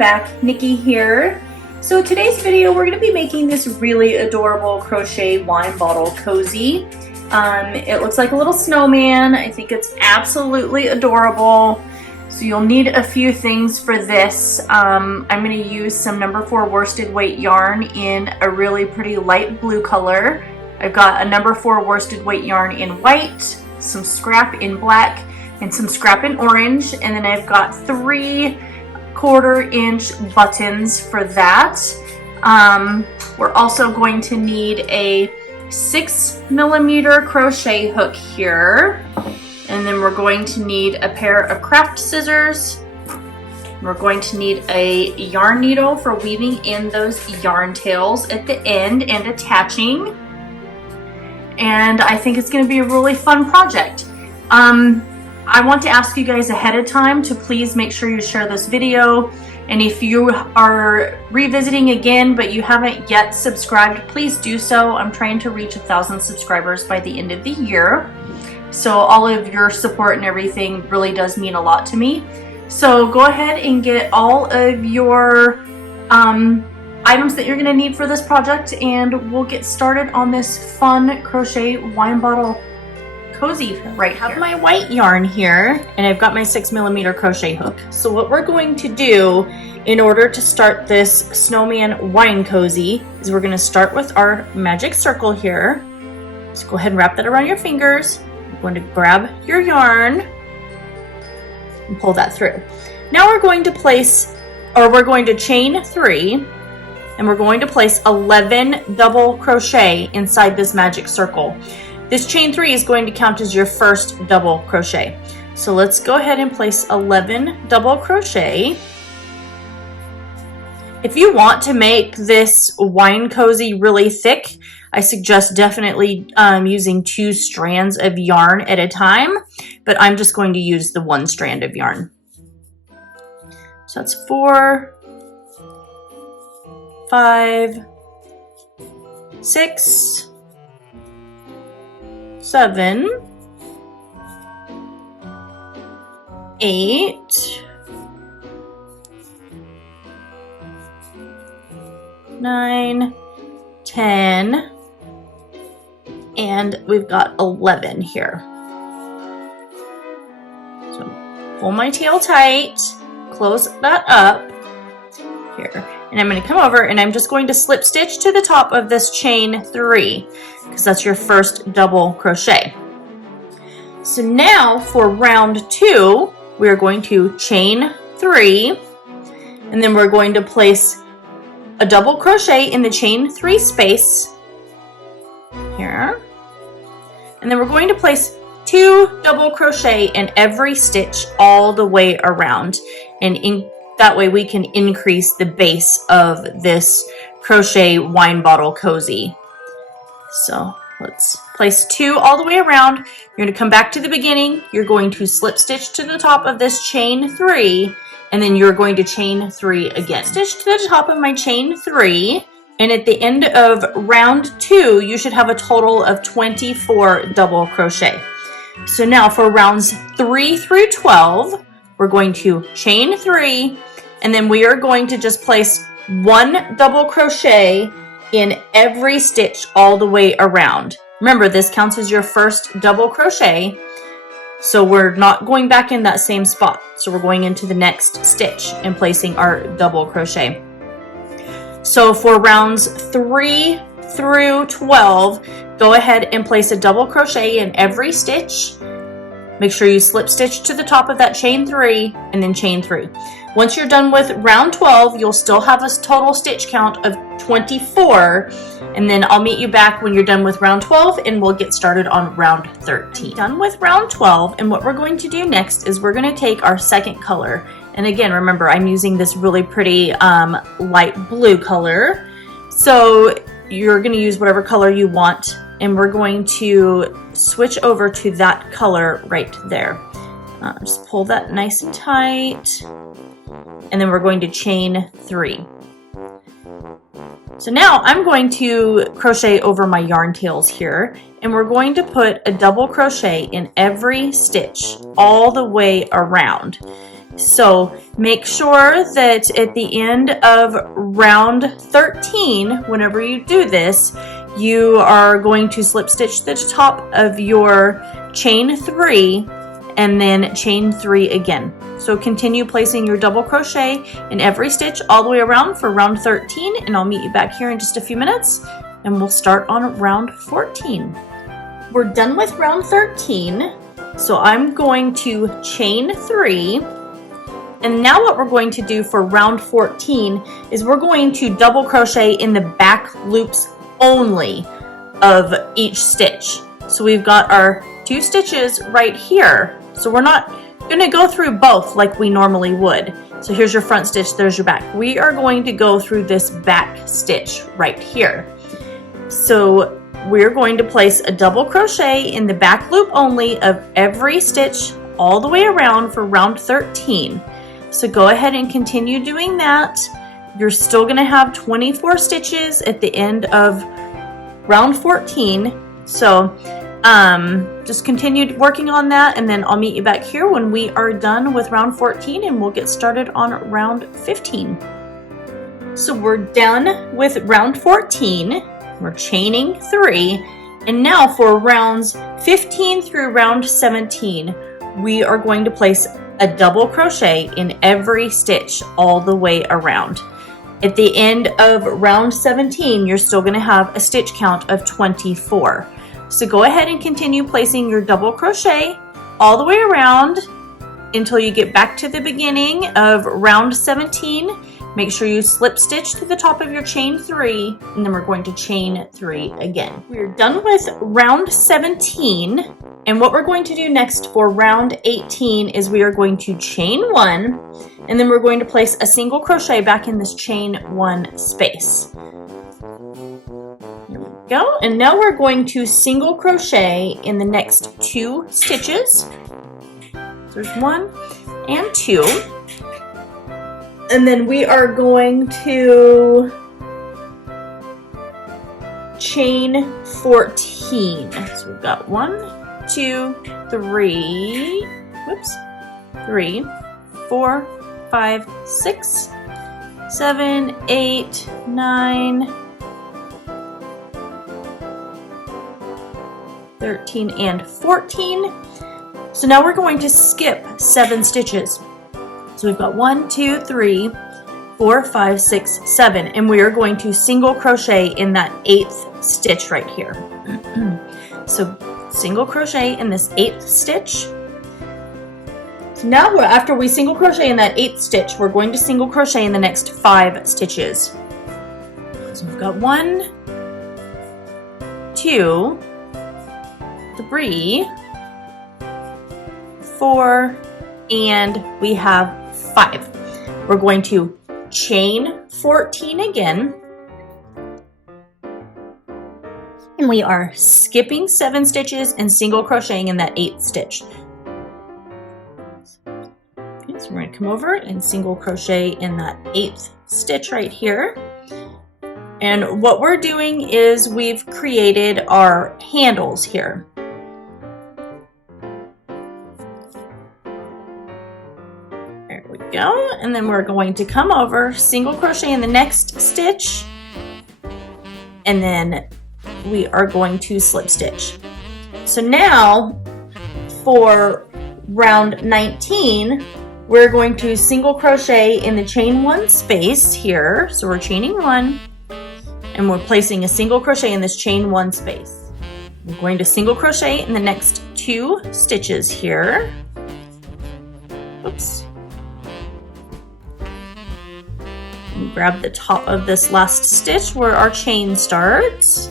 back, Nikki here. So today's video we're going to be making this really adorable crochet wine bottle cozy. It looks like a little snowman. I think it's absolutely adorable. So you'll need a few things for this. I'm going to use some number 4 worsted weight yarn in a really pretty light blue color. I've got a number 4 worsted weight yarn in white, some scrap in black, and some scrap in orange. And then I've got 3 1/4 inch buttons for that. We're also going to need a 6mm crochet hook here. And then we're going to need a pair of craft scissors. We're going to need a yarn needle for weaving in those yarn tails at the end and attaching. And I think it's going to be a really fun project. I want to ask you guys ahead of time to please make sure you share this video. And if you are revisiting again but you haven't yet subscribed, please do so. I'm trying to reach 1,000 subscribers by the end of the year. So all of your support and everything really does mean a lot to me. So go ahead and get all of your items that you're going to need for this project, and we'll get started on this fun crochet wine bottle cozy right here. I have my white yarn here, and I've got my 6mm crochet hook. So what we're going to do in order to start this snowman wine cozy is we're going to start with our magic circle here. Just go ahead and wrap that around your fingers. You're going to grab your yarn and pull that through. Now we're going to place, or we're going to chain 3, and we're going to place 11 double crochet inside this magic circle. This chain 3 is going to count as your first double crochet. So let's go ahead and place 11 double crochet. If you want to make this wine cozy really thick, I suggest definitely using 2 strands of yarn at a time, but I'm just going to use the 1 strand of yarn. So that's 4, 5, 6, 7, 8, 9, 10, and we've got 11 here. So pull my tail tight, close that up here, and I'm going to come over and I'm just going to slip stitch to the top of this chain 3 because that's your first double crochet. So now for round 2, we are going to chain 3, and then we're going to place a double crochet in the chain 3 space here, and then we're going to place 2 double crochet in every stitch all the way around, and that way we can increase the base of this crochet wine bottle cozy. So let's place 2 all the way around. You're going to come back to the beginning. You're going to slip stitch to the top of this chain 3, and then you're going to chain 3 again. Stitch to the top of my chain 3, and at the end of round 2, you should have a total of 24 double crochet. So now for rounds 3 through 12, we're going to chain 3, and then we are going to just place 1 double crochet in every stitch all the way around. Remember, this counts as your first double crochet, so we're not going back in that same spot. So we're going into the next stitch and placing our double crochet. So for rounds 3 through 12, go ahead and place a double crochet in every stitch. Make sure you slip stitch to the top of that chain 3 and then chain 3. Once you're done with round 12, you'll still have a total stitch count of 24, and then I'll meet you back when you're done with round 12 and we'll get started on round 13. Done with round 12, and what we're going to do next is we're going to take our second color, and again, remember, I'm using this really pretty light blue color, so you're going to use whatever color you want, and we're going to switch over to that color right there. Just pull that nice and tight, and then we're going to chain 3. So now I'm going to crochet over my yarn tails here, and we're going to put a double crochet in every stitch all the way around. So make sure that at the end of round 13, whenever you do this, you are going to slip stitch the top of your chain 3 and then chain 3 again. So continue placing your double crochet in every stitch all the way around for round 13, and I'll meet you back here in just a few minutes and we'll start on round 14. We're done with round 13, so I'm going to chain 3. And now what we're going to do for round 14 is we're going to double crochet in the back loops only of each stitch. So we've got our 2 stitches right here. So we're not going to go through both like we normally would. So here's your front stitch, there's your back. We are going to go through this back stitch right here. So we're going to place a double crochet in the back loop only of every stitch all the way around for round 13. So go ahead and continue doing that. You're still going to have 24 stitches at the end of round 14. So just continue working on that, and then I'll meet you back here when we are done with round 14 and we'll get started on round 15. So we're done with round 14. We're chaining 3. And now for rounds 15 through round 17, we are going to place a double crochet in every stitch all the way around. At the end of round 17, you're still going to have a stitch count of 24. So go ahead and continue placing your double crochet all the way around until you get back to the beginning of round 17. Make sure you slip stitch to the top of your chain 3, and then we're going to chain 3 again. We're done with round 17, and what we're going to do next for round 18 is we are going to chain 1, and then we're going to place a single crochet back in this chain 1 space. Here we go, and now we're going to single crochet in the next 2 stitches. There's 1 and 2. And then we are going to chain 14. So we've got 1, 2, 3, whoops, 3, 4, 5, 6, 7, 8, 9, 13, and 14. So now we're going to skip 7 stitches. So we've got 1, 2, 3, 4, 5, 6, 7, and we are going to single crochet in that 8th stitch right here. So single crochet in this 8th stitch. So now after we single crochet in that 8th stitch, we're going to single crochet in the next 5 stitches. So we've got 1, 2, 3, 4, and we have 5. We're going to chain 14 again, and we are skipping 7 stitches and single crocheting in that 8th stitch. Okay, so we're going to come over and single crochet in that 8th stitch right here. And what we're doing is we've created our handles here. Go, and then we're going to come over, single crochet in the next stitch, and then we are going to slip stitch. So now for round 19, we're going to single crochet in the chain 1 space here. So we're chaining 1, and we're placing a single crochet in this chain 1 space. We're going to single crochet in the next 2 stitches here. Oops. Grab the top of this last stitch where our chain starts.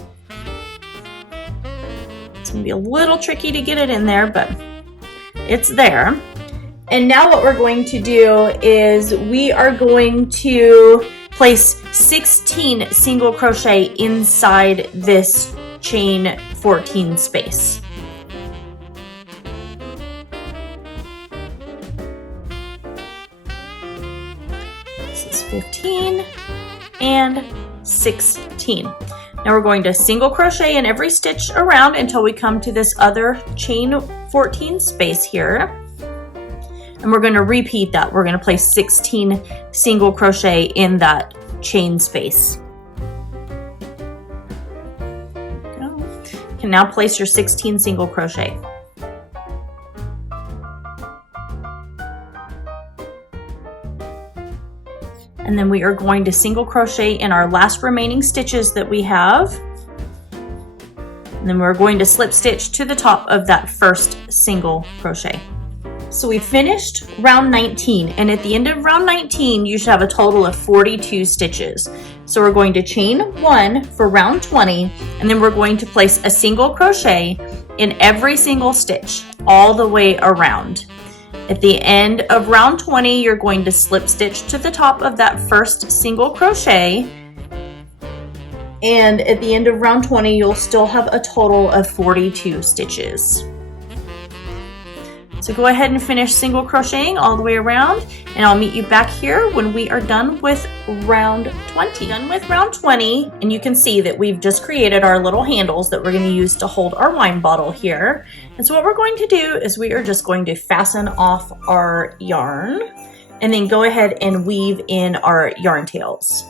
It's going to be a little tricky to get it in there, but it's there. And now what we're going to do is we are going to place 16 single crochet inside this chain 14 space. This is 15 and 16. Now we're going to single crochet in every stitch around until we come to this other chain 14 space here. And we're going to repeat that. We're going to place 16 single crochet in that chain space. Go. You can now place your 16 single crochet. And then we are going to single crochet in our last remaining stitches that we have. And then we're going to slip stitch to the top of that first single crochet. So we finished round 19, and at the end of round 19 you should have a total of 42 stitches. So we're going to chain 1 for round 20, and then we're going to place a single crochet in every single stitch all the way around. At the end of round 20 you're going to slip stitch to the top of that first single crochet, and at the end of round 20 you'll still have a total of 42 stitches. So go ahead and finish single crocheting all the way around, and I'll meet you back here when we are done with round 20. Done with round 20, and you can see that we've just created our little handles that we're going to use to hold our wine bottle here. And so what we're going to do is we are just going to fasten off our yarn and then go ahead and weave in our yarn tails.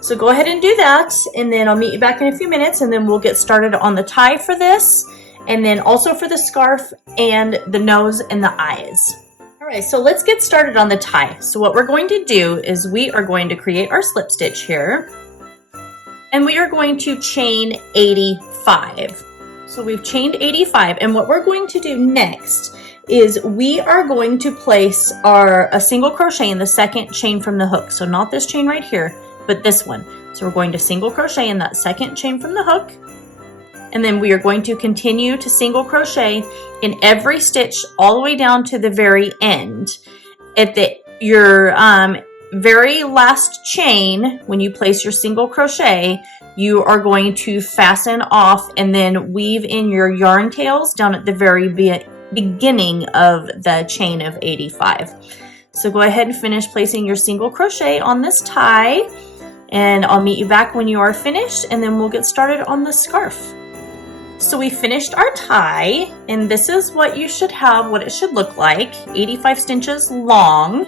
So go ahead and do that, and then I'll meet you back in a few minutes, and then we'll get started on the tie for this, and then also for the scarf and the nose and the eyes. All right, so let's get started on the tie. So what we're going to do is we are going to create our slip stitch here, and we are going to chain 85. So we've chained 85, and what we're going to do next is we are going to place a single crochet in the second chain from the hook. So not this chain right here, but this one. So we're going to single crochet in that second chain from the hook, and then we are going to continue to single crochet in every stitch all the way down to the very end. At your very last chain, when you place your single crochet, you are going to fasten off and then weave in your yarn tails down at the very beginning of the chain of 85. So go ahead and finish placing your single crochet on this tie, and I'll meet you back when you are finished, and then we'll get started on the scarf. So we finished our tie, and this is what you should have, what it should look like, 85 stitches long.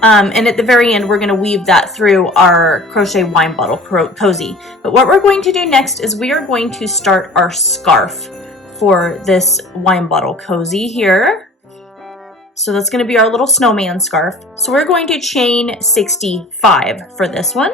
And at the very end, we're going to weave that through our crochet wine bottle cozy. But what we're going to do next is we are going to start our scarf for this wine bottle cozy here. So that's going to be our little snowman scarf. So we're going to chain 65 for this one.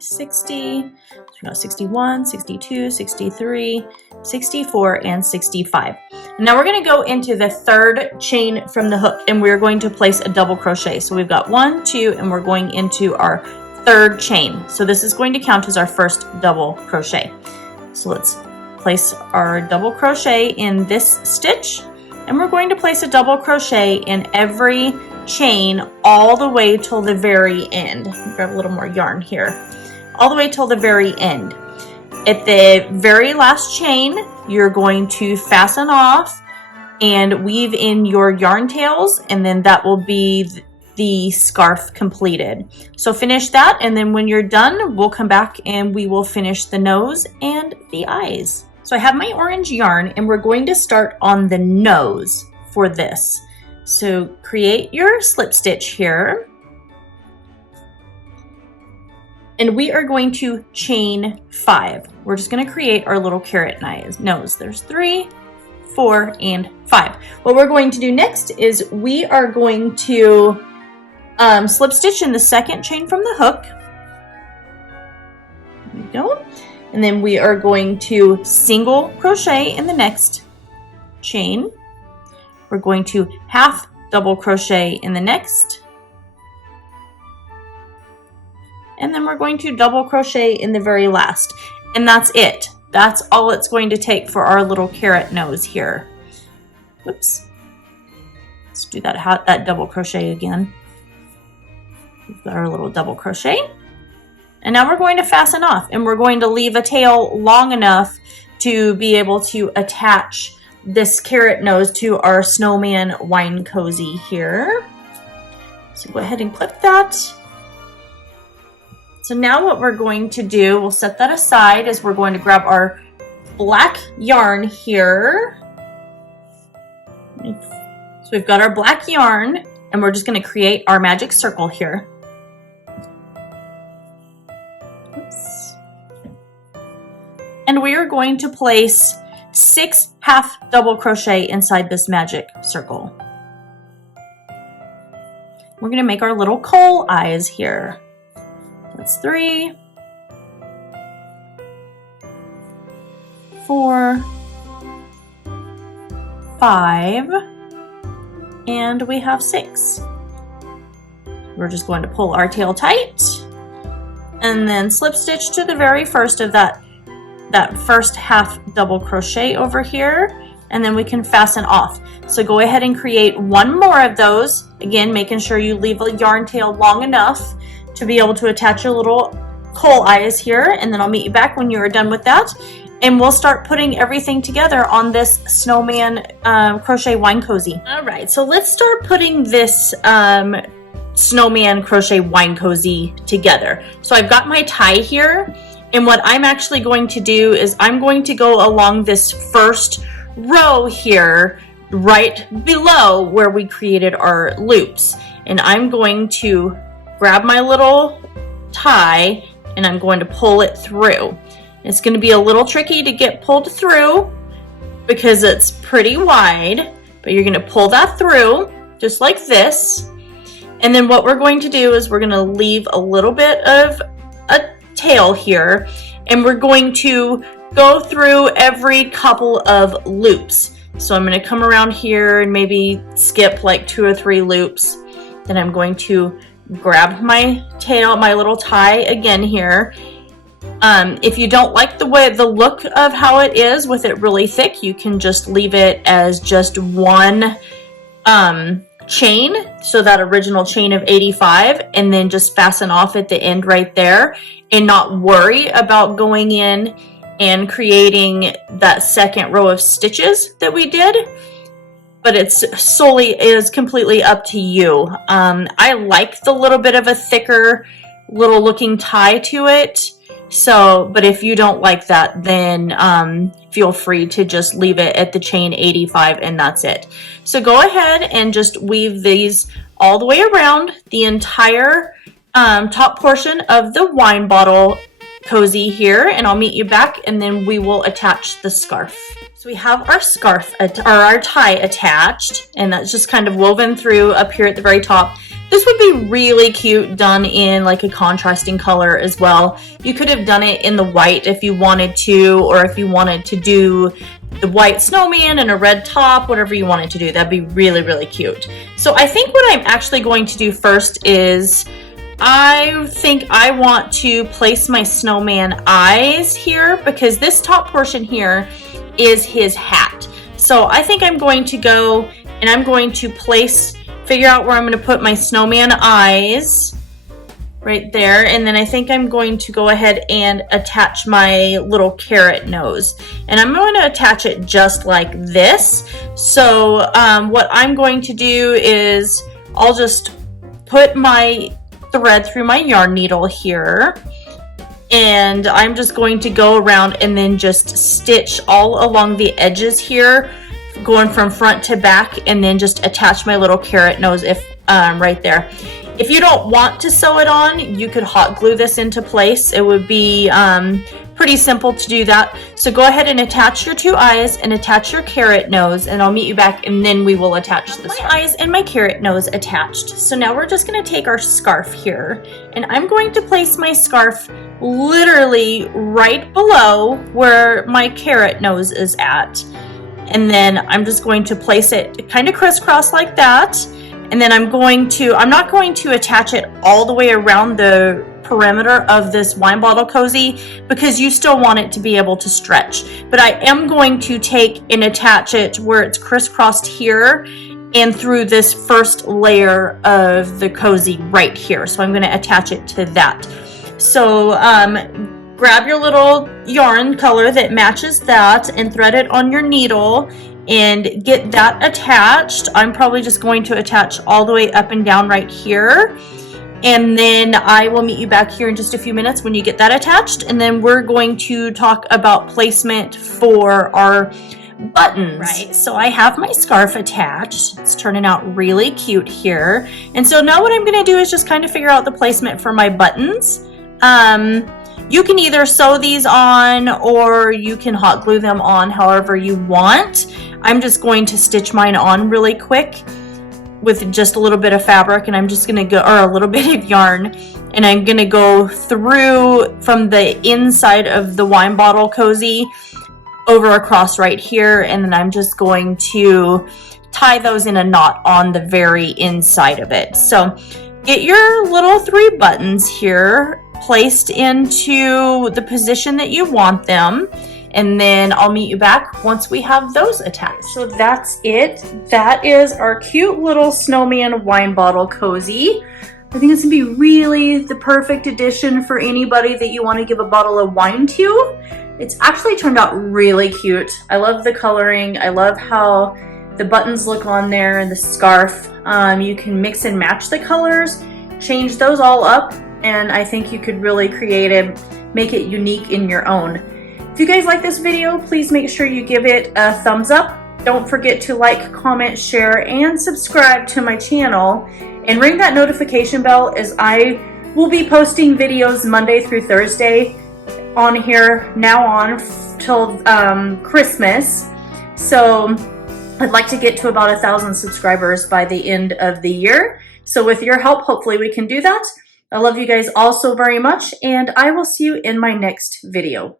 60, so we got 61, 62, 63, 64, and 65. And now we're going to go into the third chain from the hook, and we're going to place a double crochet. So we've got 1, 2, and we're going into our third chain. So this is going to count as our first double crochet. So let's place our double crochet in this stitch, and we're going to place a double crochet in every chain all the way till the very end. Grab a little more yarn here. All the way till the very end. At the very last chain, you're going to fasten off and weave in your yarn tails, and then that will be the scarf completed. So finish that, and then when you're done, we'll come back and we will finish the nose and the eyes. So I have my orange yarn, and we're going to start on the nose for this. So create your slip stitch here. And we are going to chain 5. We're just going to create our little carrot nose. There's 3, 4, and 5. What we're going to do next is we are going to slip stitch in the second chain from the hook. There we go. And then we are going to single crochet in the next chain. We're going to half double crochet in the next. And then we're going to double crochet in the very last. And that's it. That's all it's going to take for our little carrot nose here. Whoops. Let's do that double crochet again. We've got our little double crochet. And now we're going to fasten off, and we're going to leave a tail long enough to be able to attach this carrot nose to our snowman wine cozy here. So go ahead and clip that. So now what we're going to do, we'll set that aside, is we're going to grab our black yarn here, So we've got our black yarn, and we're just going to create our magic circle here. Oops. And we are going to place 6 half double crochet inside this magic circle. We're going to make our little coal eyes here. That's 3, 4, 5, and we have 6. We're just going to pull our tail tight and then slip stitch to the very first of that first half double crochet over here, and then we can fasten off. So go ahead and create one more of those, again making sure you leave a yarn tail long enough to be able to attach your little coal eyes here, and then I'll meet you back when you are done with that, and we'll start putting everything together on this snowman crochet wine cozy. All right, so let's start putting this snowman crochet wine cozy together. So I've got my tie here, and what I'm actually going to do is I'm going to go along this first row here right below where we created our loops, and I'm going to grab my little tie and I'm going to pull it through. It's going to be a little tricky to get pulled through because it's pretty wide, but you're going to pull that through just like this. And then what we're going to do is we're going to leave a little bit of a tail here, and we're going to go through every couple of loops. So I'm going to come around here and maybe skip like 2 or 3 loops. Then I'm going to grab my tail, my little tie again here. If you don't like the look of how it is with it really thick, you can just leave it as just one chain, so that original chain of 85, and then just fasten off at the end right there and not worry about going in and creating that second row of stitches that we did. But it's completely up to you. I like the little bit of a thicker little looking tie to it. So, but if you don't like that, then feel free to just leave it at the chain 85 and that's it. So go ahead and just weave these all the way around the entire top portion of the wine bottle cozy here, and I'll meet you back and then we will attach the scarf. So we have our scarf or our tie attached, and that's just kind of woven through up here at the very top. This would be really cute done in like a contrasting color as well. You could have done it in the white if you wanted to, or if you wanted to do the white snowman and a red top, whatever you wanted to do. That'd be really, really cute. So I think what I'm actually going to do first is I think I want to place my snowman eyes here, because this top portion here is his hat. So I think I'm going to go and I'm going to figure out where I'm going to put my snowman eyes right there, and then I think I'm going to go ahead and attach my little carrot nose, and I'm going to attach it just like this. So what I'm going to do is I'll just put my thread through my yarn needle here, and I'm just going to go around and then just stitch all along the edges here, going from front to back, and then just attach my little carrot nose right there. If you don't want to sew it on, you could hot glue this into place. It would be pretty simple to do that. So go ahead and attach your 2 eyes and attach your carrot nose, and I'll meet you back and then we will attach the scarf. My eyes and my carrot nose attached. So now we're just going to take our scarf here, and I'm going to place my scarf literally right below where my carrot nose is at. And then I'm just going to place it kind of crisscross like that. And then I'm not going to attach it all the way around the perimeter of this wine bottle cozy, because you still want it to be able to stretch. But I am going to take and attach it where it's crisscrossed here and through this first layer of the cozy right here. So I'm going to attach it to that. So grab your little yarn color that matches that and thread it on your needle and get that attached. I'm probably just going to attach all the way up and down right here, and then I will meet you back here in just a few minutes when you get that attached, and then we're going to talk about placement for our buttons. Right, so I have my scarf attached. It's turning out really cute here. And so now what I'm gonna do is just kind of figure out the placement for my buttons. You can either sew these on or you can hot glue them on however you want. I'm just going to stitch mine on really quick with just a little bit of fabric, and I'm just gonna go, or a little bit of yarn, and I'm gonna go through from the inside of the wine bottle cozy over across right here, and then I'm just going to tie those in a knot on the very inside of it. So get your little 3 buttons here placed into the position that you want them, and then I'll meet you back once we have those attached. So that's it. That is our cute little snowman wine bottle cozy. I think it's gonna be really the perfect addition for anybody that you want to give a bottle of wine to. It's actually turned out really cute. I love the coloring. I love how the buttons look on there and the scarf. You can mix and match the colors, change those all up, and I think you could really create it, make it unique in your own. If you guys like this video, please make sure you give it a thumbs up. Don't forget to like, comment, share, and subscribe to my channel. And ring that notification bell, as I will be posting videos Monday through Thursday on here now on till Christmas. So I'd like to get to about 1,000 subscribers by the end of the year. So with your help, hopefully we can do that. I love you guys all so very much, and I will see you in my next video.